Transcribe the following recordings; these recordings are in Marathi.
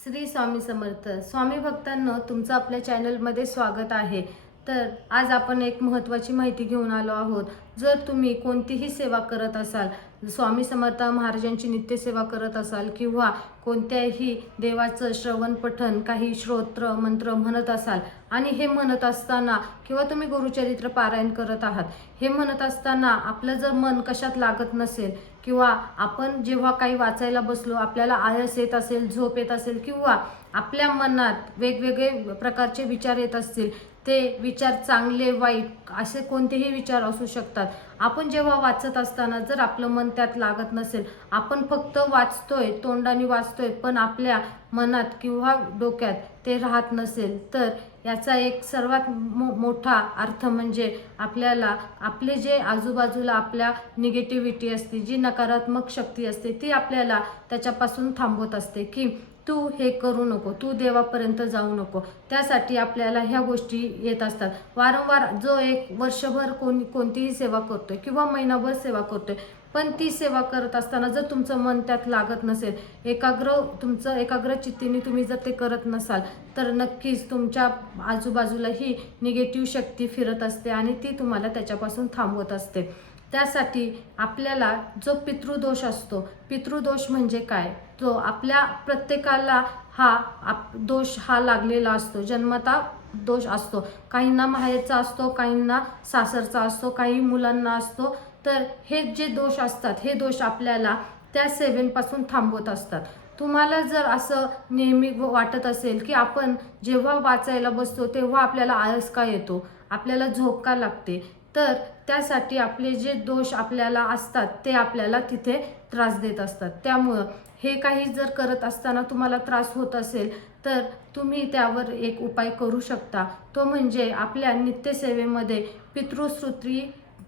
श्री स्वामी समर्थ. स्वामी भक्तांनो, तुमचं आपल्या चॅनलमध्ये स्वागत आहे. तर आज आपण एक महत्त्वाची माहिती घेऊन आलो आहोत. जर तुम्ही कोणतीही सेवा करत असाल, स्वामी समर्थ महाराजांची नित्यसेवा करत असाल किंवा कोणत्याही देवाचं श्रवण पठण काही स्तोत्र मंत्र म्हणत असाल आणि हे म्हणत असताना किंवा तुम्ही गुरुचरित्र पारायण करत आहात, हे म्हणत असताना आपलं जर मन कशात लागत नसेल किंवा आपण जेव्हा काही वाचायला बसलो आपल्याला आळस येत असेल, झोप येत असेल किंवा आपल्या मनात वेगवेगळे प्रकारचे विचार येत असतील, ते विचार चांगले वाईट असे कोणतेही विचार असू शकतात. आपण जेव्हा वाचत असताना जर आपलं मन त्यात लागत नसेल, आपण फक्त वाचतोय, तोंडाने वाचतोय, पण आपल्या मनात किंवा डोक्यात ते राहत नसेल, तर याचा एक सर्वात मोठा अर्थ म्हणजे आपल्याला आपले जे आजूबाजूला आपल्या निगेटिव्हिटी असते, जी नकारात्मक शक्ती असते, ती आपल्याला त्याच्यापासून थांबवत असते की तू हे करू नको, तू देवापर्यंत जाऊ नको. त्यासाठी आपल्याला ह्या गोष्टी येत असतात. वारंवार जो एक वर्षभर कोणतीही सेवा करतोय किंवा महिनाभर सेवा करतोय, पण ती सेवा करत असताना जर तुमचं मन त्यात लागत नसेल, एकाग्र चित्तीने तुम्ही जर ते करत नसाल, तर नक्कीच तुमच्या आजूबाजूला ही निगेटिव्ह शक्ती फिरत असते आणि ती तुम्हाला त्याच्यापासून थांबवत असते. त्यासाठी आपल्याला जो पितृदोष असतो, पितृदोष म्हणजे काय, तो आपल्या प्रत्येकाला दोष हा लागलेला असतो, जन्मता दोष असतो. काहींना माहेरचा असतो, काहींना सासरचा असतो, काही मुलांना असतो. तर हे जे दोष असतात, हे दोष आपल्याला त्या सेवेपासून थांबवत असतात. तुम्हाला जर असं नेहमी वाटत असेल की आपण जेव्हा वाचायला बसतो तेव्हा आपल्याला आळस का येतो, आपल्याला झोप का लागते, तर त्यासाठी आपले जे दोष आपल्याला असतात ते आपल्याला तिथे त्रास देत असतात. त्यामुळं हे काही जर करत असताना तुम्हाला त्रास होत असेल, तर तुम्ही त्यावर एक उपाय करू शकता. तो म्हणजे आपल्या नित्यसेवेमध्ये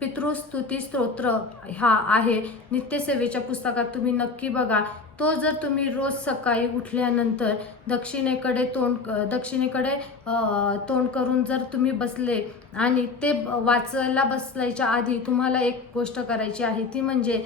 पितृस्तुती स्तोत्र हा आहे. नित्यसेवेच्या पुस्तकात तुम्ही नक्की बघा. तो जर तुम्ही रोज सकाळी उठल्यानंतर दक्षिणेकडे तोंड करून जर तुम्ही बसले आणि ते वाचायला बसायच्या आधी तुम्हाला एक गोष्ट करायची आहे, ती म्हणजे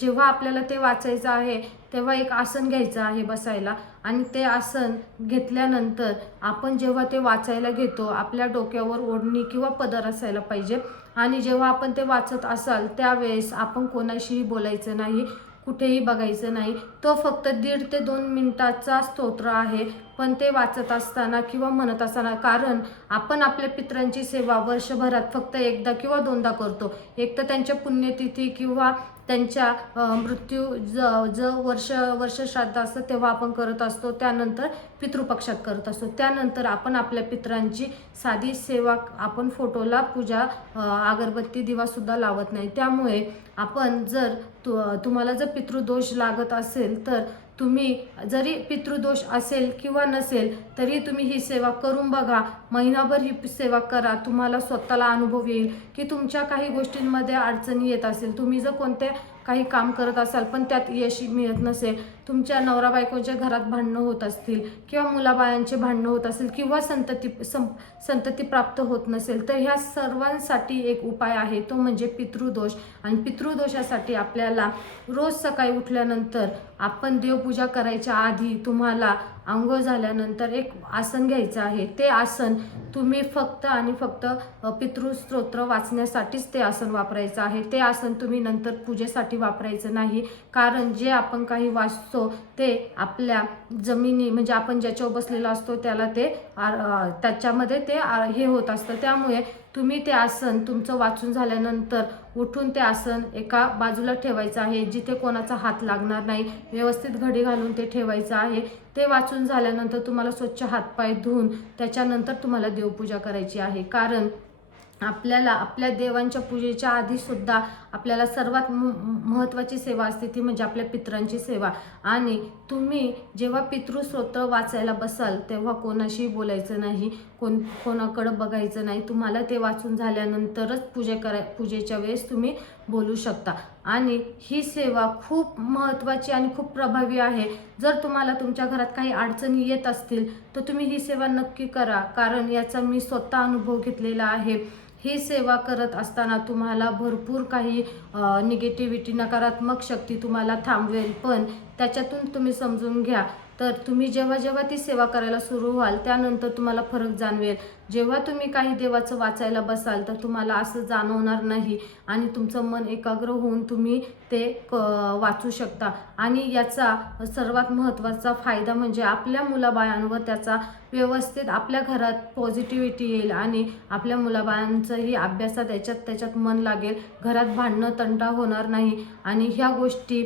जेव्हा आपल्याला ते वाचायचं आहे तेव्हा एक आसन घ्यायचं आहे बसायला, आणि ते आसन घेतल्यानंतर आपण जेव्हा ते वाचायला घेतो आपल्या डोक्यावर ओढणी किंवा पदर असायला पाहिजे. आणि जेव्हा आपण ते वाचत असाल त्यावेळेस आपण कोणाशीही बोलायचं नाही, कुठेही बघायचं नाही. तो फक्त 1.5 ते 2 मिनिटाचा स्तोत्र आहे, पण ते वाचत असताना किंवा म्हणत असताना, कारण आपण आपल्या पितरांची सेवा वर्षभरात फक्त एकदा किंवा दोनदा करतो. एक तर त्यांच्या पुण्यतिथी किंवा त्यांच्या मृत्यू वर्ष श्राद्ध असतं तेव्हा आपण करत असतो, त्यानंतर पितृपक्षात करत असतो, त्यानंतर आपण आपल्या पितरांची साधी सेवा, आपण फोटोला पूजा अगरबत्ती दिवा सुद्धा लावत नाही. त्यामुळे आपण जर तुम्हाला जर पितृदोष लागत असेल, तर तुम्ही जरी पितृदोष असेल किंवा नसेल तरी तुम्ही ही सेवा करून बघा. महिनाभर ही सेवा करा, तुम्हाला स्वतःला अनुभव येईल की तुमच्या काही गोष्टींमध्ये अडचणी येत असेल, तुम्ही जर काही काम करत असाल पण त्यात यश मिळत नसेल, तुमच्या नवरा बायकोच्या घरात भांडणं होत असतील किंवा मुलाबाळांचे भांडणं होत असेल किंवा संतती प्राप्त होत नसेल, तर ह्या सर्वांसाठी एक उपाय आहे, तो म्हणजे पितृदोष. आणि पितृदोषासाठी आपल्याला रोज सकाळी उठल्यानंतर आपण देवपूजा करायच्या आधी तुम्हाला अंघोळ झाल्यानंतर एक आसन घ्यायचं आहे. ते आसन तुम्ही फक्त आणि फक्त पितृस्तोत्र वाचण्यासाठीच ते आसन वापरायचं आहे. ते आसन तुम्ही नंतर पूजेसाठी वापरायचं नाही, कारण जे आपण काही वाचतो ते आपल्या जमिनी म्हणजे आपण ज्याच्यावर बसलेला असतो त्याला त्याच्यामध्ये ते हे होत असतं. त्यामुळे तुम्ही ते आसन तुमचं वाचून झाल्यानंतर उठून ते आसन एका बाजूला ठेवायचं आहे, जिथे कोणाचा हात लागणार नाही, व्यवस्थित घडी घालून ते ठेवायचं आहे. ते वाचून झाल्यानंतर तुम्हाला स्वच्छ हातपाय धुवून त्याच्यानंतर तुम्हाला देवपूजा करायची आहे, कारण आपल्याला आपल्या देवांच्या पूजेच्या आधी सुद्धा आपल्याला सर्वात महत्त्वाची सेवा असते, ती म्हणजे आपल्या पितरांची सेवा. आणि तुम्ही जेव्हा पितृस्तोत्र वाचायला बसाल तेव्हा कोणाशी बोलायचं नाही, कोणाकडं बघायचं नाही. तुम्हाला ते वाचून झाल्यानंतरच पूजेच्या वेळेस तुम्ही बोलू शकता. आणि ही सेवा खूप महत्त्वाची आणि खूप प्रभावी आहे. जर तुम्हाला तुमच्या घरात काही अडचणी येत असतील तर तुम्ही ही सेवा नक्की करा, कारण याचा मी स्वतः अनुभव घेतलेला आहे. ही सेवा करत असताना तुम्हाला भरपूर काही निगेटिव्हिटी, नकारात्मक शक्ती तुम्हाला थांबवेल, पण त्याच्यातून तुम्ही समजून घ्या. तर तुम्ही जेव्हा जेव्हा ती सेवा करायला सुरू व्हाल त्यानंतर तुम्हाला फरक जाणवेल. जेव्हा तुम्ही काही देवाचं वाचायला बसाल तर तुम्हाला असं जाणवणार नाही आणि तुमचं मन एकाग्र होऊन तुम्ही ते वाचू शकता. आणि याचा सर्वात महत्त्वाचा फायदा म्हणजे आपल्या मुलाबाळांवर त्याचा व्यवस्थित आपल्या घरात पॉझिटिव्हिटी येईल आणि आपल्या मुलाबाळांचंही अभ्यासात त्याच्यात मन लागेल. घरात भांडणं तंटा होणार नाही आणि ह्या गोष्टी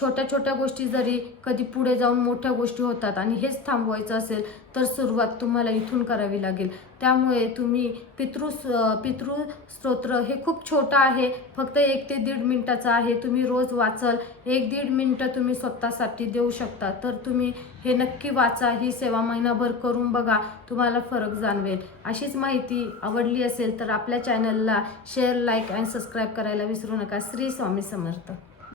छोट्या छोट्या गोष्टी जरी कधी पुढे जाऊन मोठ्या गोष्टी होतात आणि हेच थांबवायचं असेल तर सुरुवात तुम्हाला इथून करावी लागेल. त्यामुळे तुम्ही पितृस्तोत्र हे खूप छोटं आहे, फक्त 1 ते 1.5 मिनिटाचं आहे. तुम्ही रोज वाचाल, 1-1.5 मिनिटं तुम्ही स्वतःसाठी देऊ शकता. तर तुम्ही हे नक्की वाचा, ही सेवा महिनाभर करून बघा, तुम्हाला फरक जाणवेल. अशीच माहिती आवडली असेल तर आपल्या चॅनलला शेअर, लाईक आणि सबस्क्राईब करायला विसरू नका. श्री स्वामी समर्थ.